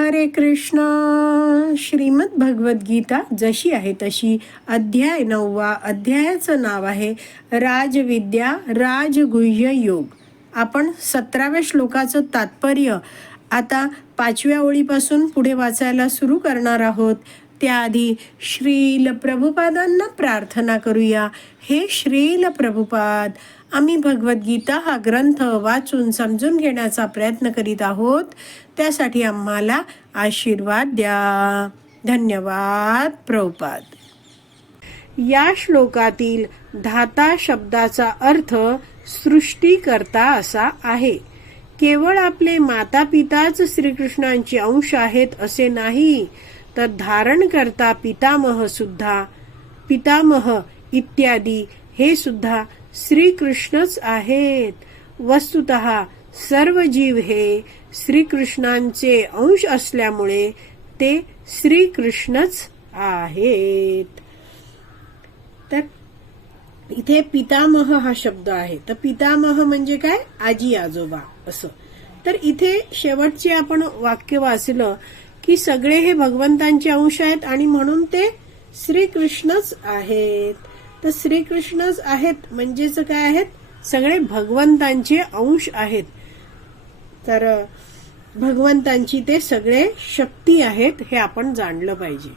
हरे कृष्ण. श्रीमद भगवद्गीता जशी आहे तशी. अध्याय नववा अध्यायाचं नाव आहे राजविद्या राजगुह्य योग. आपण सतराव्या श्लोकाचं तात्पर्य आता पाचव्या ओळीपासून पुढे वाचायला सुरू करणार आहोत. त्याआधी श्रील प्रभुपादांना प्रार्थना करूया. हे श्रील प्रभुपाद आम्ही भगवद्गीता हा ग्रंथ वाचून समजून घेण्याचा प्रयत्न करीत आहोत. त्यासाठी आम्हाला आशीर्वाद द्या. धन्यवाद प्रभुपाद. या श्लोकातील धाता शब्दाचा अर्थ सृष्टीकर्ता असा आहे. केवळ आपले माता पिताच श्रीकृष्णांचे अंश आहेत असे नाही तर धारण करता पितामह सुद्धा पितामह इत्यादी हे सुद्धा श्रीकृष्णच आहेत. वस्तुत सर्व जीव हे श्रीकृष्णांचे अंश असल्यामुळे ते श्रीकृष्णच आहेत. तर इथे पितामह हा शब्द आहे. तर पितामह म्हणजे काय? आजी आजोबा असं. तर इथे शेवटचे आपण वाक्य वाचलं की सगळे हे भगवंतांचे अंश आहेत आणि म्हणून ते श्रीकृष्णच आहेत. तर श्रीकृष्णच आहेत म्हणजेच काय आहेत? सगळे भगवंतांचे अंश आहेत. तर भगवंतांची ते सगळे शक्ती आहेत हे आपण जाणलं पाहिजे.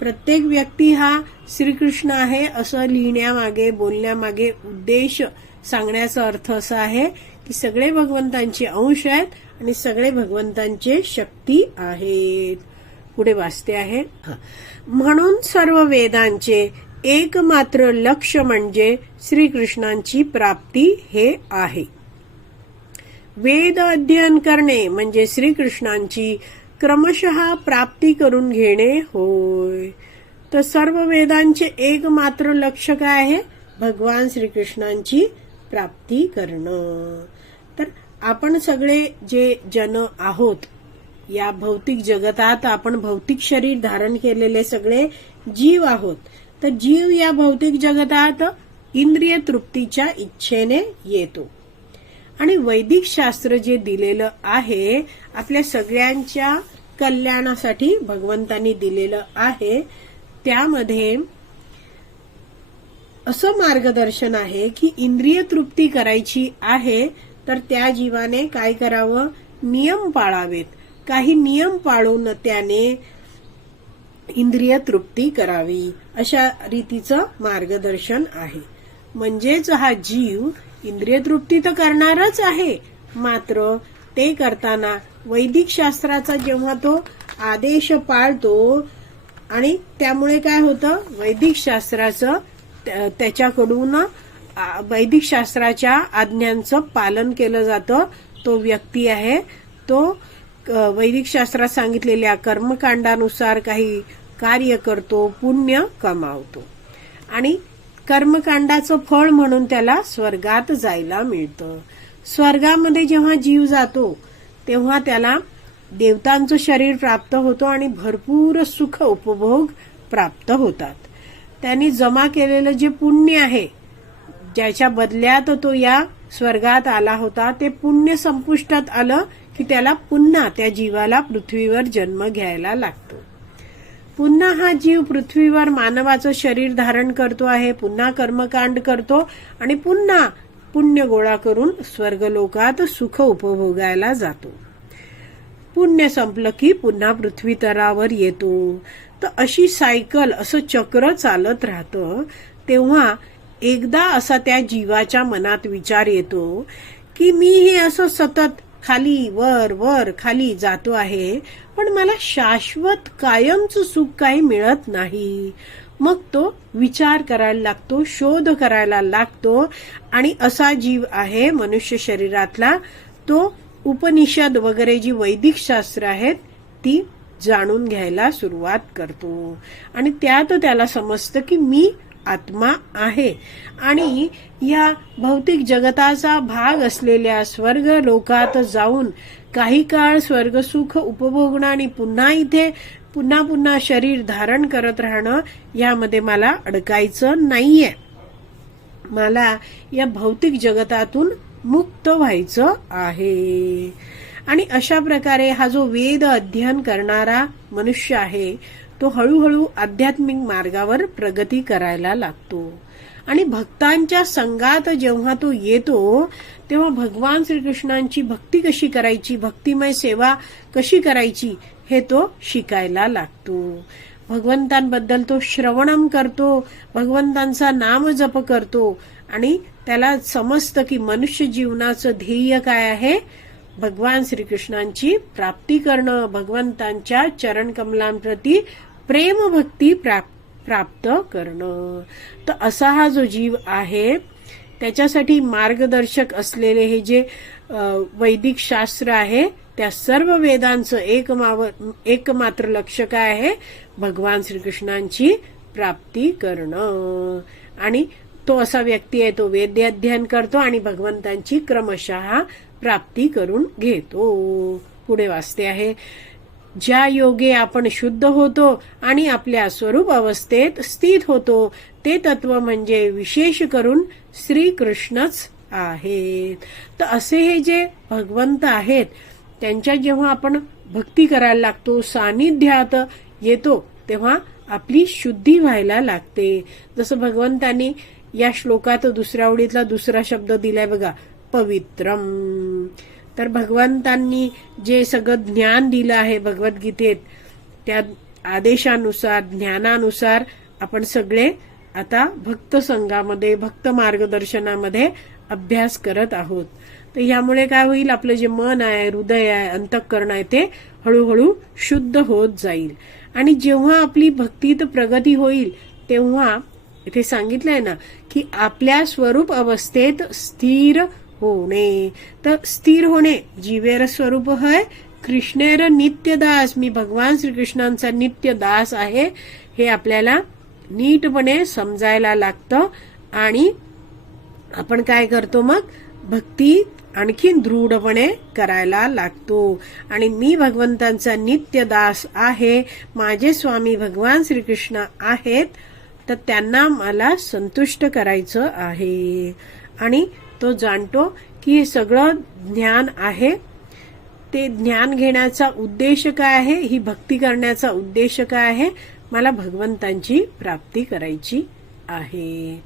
प्रत्येक व्यक्ती हा श्रीकृष्ण आहे असं लिहिण्यामागे बोलण्यामागे उद्देश सांगण्याचा अर्थ असा आहे की सगळे भगवंतांचे अंश आहेत आणि सगळे भगवंतांचे शक्ती आहेत. पुढे वाचते आहे. म्हणून सर्व वेदांचे एकमात्र लक्ष म्हणजे श्रीकृष्णांची प्राप्ती हे आहे. वेद अध्ययन करणे म्हणजे श्रीकृष्णांची क्रमशः प्राप्ती करून घेणे होय. तर सर्व वेदांचे एकमात्र लक्ष काय आहे? भगवान श्रीकृष्णांची प्राप्ती करणं. तर आपण सगळे जे जन आहोत या भौतिक जगतात आपण भौतिक शरीर धारण केलेले सगळे जीव आहोत. तर जीव या भौतिक जगतात इंद्रिय तृप्तीच्या इच्छेने येतो. आणि वैदिक शास्त्र जे दिलेलं आहे आपल्या सगळ्यांच्या कल्याणासाठी भगवंतांनी दिलेलं आहे त्यामध्ये असं मार्गदर्शन आहे की इंद्रिय तृप्ती करायची आहे तर त्या जीवाने काय करावं? नियम पाळावेत. काही नियम पाळून त्याने इंद्रिय तृप्ती करावी. अशा रीतीचं मार्गदर्शन आहे. म्हणजेच हा जीव इंद्रिय तृप्ती तर करणारच आहे. मात्र ते करताना वैदिक शास्त्राचा जेव्हा तो आदेश पाळतो आणि त्यामुळे काय होतं? वैदिक शास्त्राचं त्याच्याकडून वैदिक शास्त्राच्या आज्ञांचं पालन केलं जातं. तो व्यक्ती आहे. तो वैदिक शास्त्रात सांगितलेल्या कर्मकांडानुसार काही कार्य करतो पुण्य कमावतो. आणि कर्मकांडाचं फळ म्हणून त्याला स्वर्गात जायला मिळतं. स्वर्गामध्ये जेव्हा जीव जातो तेव्हा त्याला देवतांचं शरीर प्राप्त होतो आणि भरपूर सुख उपभोग प्राप्त होतात. त्यांनी जमा केलेलं जे पुण्य आहे ज्याच्या बदल्यात तो या स्वर्गात आला होता ते पुण्य संपुष्टात आलं की त्याला पुन्हा त्या जीवाला पृथ्वीवर जन्म घ्यायला लागतो. पुन्हा हा जीव पृथ्वीवर मानवाचं शरीर धारण करतो आहे पुन्हा कर्मकांड करतो आणि पुन्हा पुण्य गोळा करून स्वर्गलोकात सुख उपभोगायला जातो. पुण्य संपलं की पुन्हा पृथ्वी तरावर येतो. तर अशी सायकल असं चक्र चालत राहतं तेव्हा एकदा असा त्या जीवाच्या मनात विचार येतो की मी हे असं सतत खाली वर वर खाली जातो आहे पण मला शाश्वत कायमचं सुख काही मिळत नाही. मग तो विचार करायला लागतो शोध करायला लागतो आणि असा जीव आहे मनुष्य शरीरातला. तो उपनिषद वगैरे जी वैदिक शास्त्र आहेत ती जाणून घ्यायला सुरुवात करतो. आणि त्यात त्याला समजतं की मी आत्मा आहे. आणि या भौतिक जगताचा भाग असलेल्या स्वर्ग लोकात जाऊन काही काळ स्वर्गसुख उपभोगणं आणि पुन्हा इथे पुन्हा पुन्हा शरीर धारण करत राहणं यामध्ये मला अडकायचं नाहीये. मला या भौतिक जगतातून मुक्त व्हायचं आहे. आणि अशा प्रकारे हा जो वेद अध्ययन करणारा मनुष्य आहे तो हळूहळू आध्यात्मिक मार्गावर प्रगती करायला लागतो. आणि भक्तांच्या संघात जेव्हा तो येतो तेव्हा भगवान श्रीकृष्णांची भक्ती कशी करायची भक्तिमय सेवा कशी करायची हे तो शिकायला लागतो. भगवंतांबद्दल तो श्रवणम करतो भगवंतांचा नाम जप करतो आणि त्याला समजतं की मनुष्य जीवनाचं ध्येय काय आहे? भगवान श्रीकृष्णांची प्राप्ती करणं भगवंतांच्या चरणकमलांप्रती प्रेमभक्ती प्रेम भक्ती प्राप्त करणं. तर असा हा जो जीव आहे त्याच्यासाठी मार्गदर्शक असलेले हे जे वैदिक शास्त्र आहे त्या सर्व वेदांचं एकमाव एकमात्र लक्ष काय आहे? भगवान श्रीकृष्णांची प्राप्ती करणं. आणि तो असा व्यक्ती आहे तो वेद्य अध्ययन करतो आणि भगवंतांची क्रमशः प्राप्ती करून घेतो. पुढे वाचते आहे. ज्या योगे आपण शुद्ध होतो आणि आपल्या स्वरूप अवस्थेत स्थित होतो ते तत्व म्हणजे विशेष करून श्रीकृष्णच आहेत. तर असे हे जे भगवंत आहेत त्यांच्या जेव्हा आपण भक्ती करायला लागतो सानिध्यात येतो तेव्हा आपली शुद्धी व्हायला लागते. जसं भगवंतांनी या श्लोकात दुसऱ्या ओळीतला दुसरा शब्द दिलाय बघा पवित्रम. तर भगवंतांनी जे सगळं ज्ञान दिलं आहे भगवद्गीतेत त्या आदेशानुसार ज्ञानानुसार आपण सगळे आता भक्त संघामध्ये भक्त मार्गदर्शनामध्ये अभ्यास करत आहोत. तर यामुळे काय होईल? आपलं जे मन आहे हृदय आहे अंतःकरण आहे ते हळूहळू शुद्ध होत जाईल. आणि जेव्हा आपली भक्तीत प्रगती होईल तेव्हा इथे सांगितलंय ना की आपल्या स्वरूप अवस्थेत स्थिर होणे. तर स्थिर होणे. जीवेर स्वरूप हय कृष्णेर नित्यदास. मी भगवान श्रीकृष्णांचा नित्य दास आहे. हे आपल्याला नीटपणे समजायला लागतं. आणि आपण काय करतो मग? भक्ती आणखी दृढपणे करायला लागतो. आणि मी भगवंतांचा नित्य दास आहे. माझे स्वामी भगवान श्रीकृष्ण आहेत. तर त्यांना मला संतुष्ट करायचं आहे. आणि तो जाणतो की हे सगळं ज्ञान आहे. ते ज्ञान घेण्याचा उद्देश काय आहे? ही भक्ती करण्याचा उद्देश काय आहे? मला भगवंतांची प्राप्ती करायची आहे.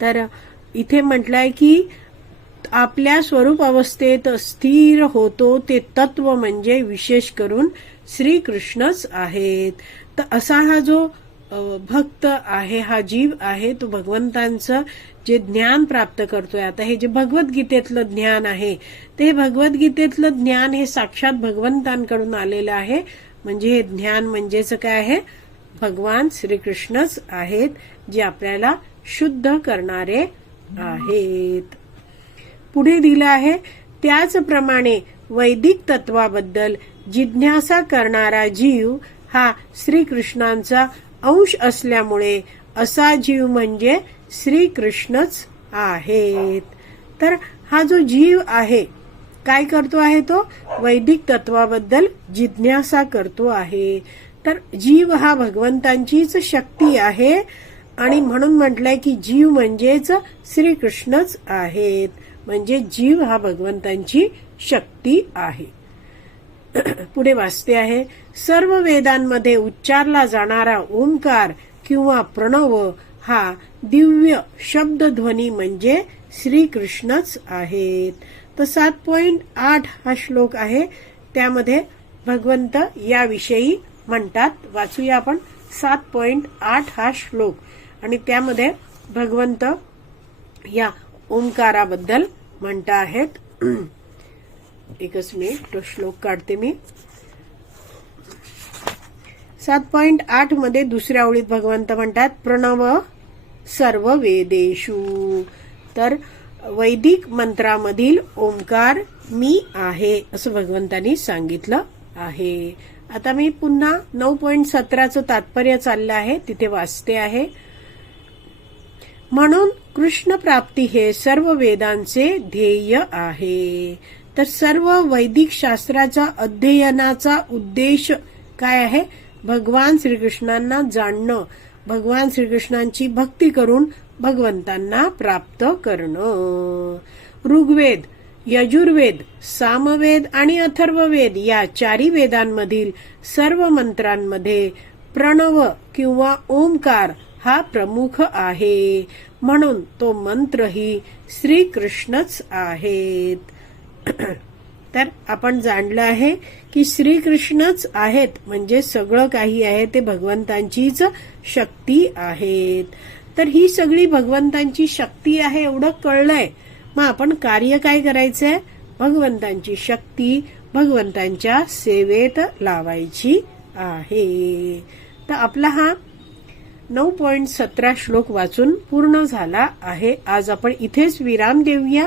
तर इथे म्हटलंय की आपल्या स्वरूप अवस्थेत स्थिर होतो ते तत्व म्हणजे विशेष करून श्रीकृष्णच आहेत. तर असा हा जो भक्त आहे हा जीव आहे तो भगवंतांचं जे ज्ञान प्राप्त करतोय. आता हे जे भगवद्गीतेतलं ज्ञान आहे ते भगवद्गीतेतलं ज्ञान हे साक्षात भगवंतांकडून आलेलं आहे. म्हणजे हे ज्ञान म्हणजेच काय आहे? भगवान श्रीकृष्णच आहेत जे आपल्याला शुद्ध करणारे आहेत. पुढे दिलं आहे त्याचप्रमाणे वैदिक तत्वाबद्दल जिज्ञासा करणारा जीव हा श्रीकृष्णांचा अंश असल्यामुळे असा जीव म्हणजे श्रीकृष्णच आहेत. तर हा जो जीव आहे काय करतो आहे तो? वैदिक तत्वाबद्दल जिज्ञासा करतो आहे. तर जीव हा भगवंतांचीच शक्ती आहे आणि म्हणून म्हटलंय की जीव म्हणजेच श्रीकृष्णच आहेत. म्हणजे जीव हा भगवंतांची शक्ती आहे. पुढे वाचते आहे सर्व वेदांमध्ये उच्चारला जाणारा ओंकार किंवा प्रणव हा दिव्य शब्दध्वनी म्हणजे श्रीकृष्णच आहेत. तर सात पॉइंट आठ हा श्लोक आहे. त्यामध्ये भगवंत याविषयी म्हणतात. वाचूया आपण. सात पॉइंट आठ हा श्लोक. आणि त्यामध्ये भगवंत या ओंकाराबद्दल म्हणता आहेत. एकच मिनिट तो श्लोक काढते मी. सात पॉइंट आठमध्ये दुसऱ्या ओळीत भगवंत म्हणतात प्रणव सर्व वेदेशू तर वैदिक मंत्रामधील ओंकार मी आहे असं भगवंतांनी सांगितलं आहे. आता मी पुन्हा नऊ पॉइंट सतराचं तात्पर्य चाललं आहे तिथे वाचते आहे. म्हणून कृष्ण प्राप्ती हे सर्व वेदांचे ध्येय आहे. तर सर्व वैदिक शास्त्राचा अध्ययनाचा उद्देश काय आहे? भगवान श्रीकृष्णांना जाणणं भगवान श्रीकृष्णांची भक्ती करून भगवंतांना प्राप्त करणं. ऋग्वेद यजुर्वेद सामवेद आणि अथर्ववेद या चारी वेदांमधील सर्व मंत्रांमध्ये प्रणव किंवा ओंकार हा प्रमुख आहे. म्हणून तो मंत्रही श्रीकृष्णच आहेत. तर आपण जाणलं आहे की श्रीकृष्णच आहेत म्हणजे सगळं काही आहे ते भगवंतांचीच शक्ती आहेत. तर ही सगळी भगवंतांची शक्ती आहे एवढं कळलंय. मग आपण कार्य काय करायचंय? भगवंतांची शक्ती भगवंतांच्या सेवेत लावायची आहे. तर आपला हा नऊ पॉईंट सतरा श्लोक वाचून पूर्ण झाला आहे. आज आपण इथेच विराम देऊया.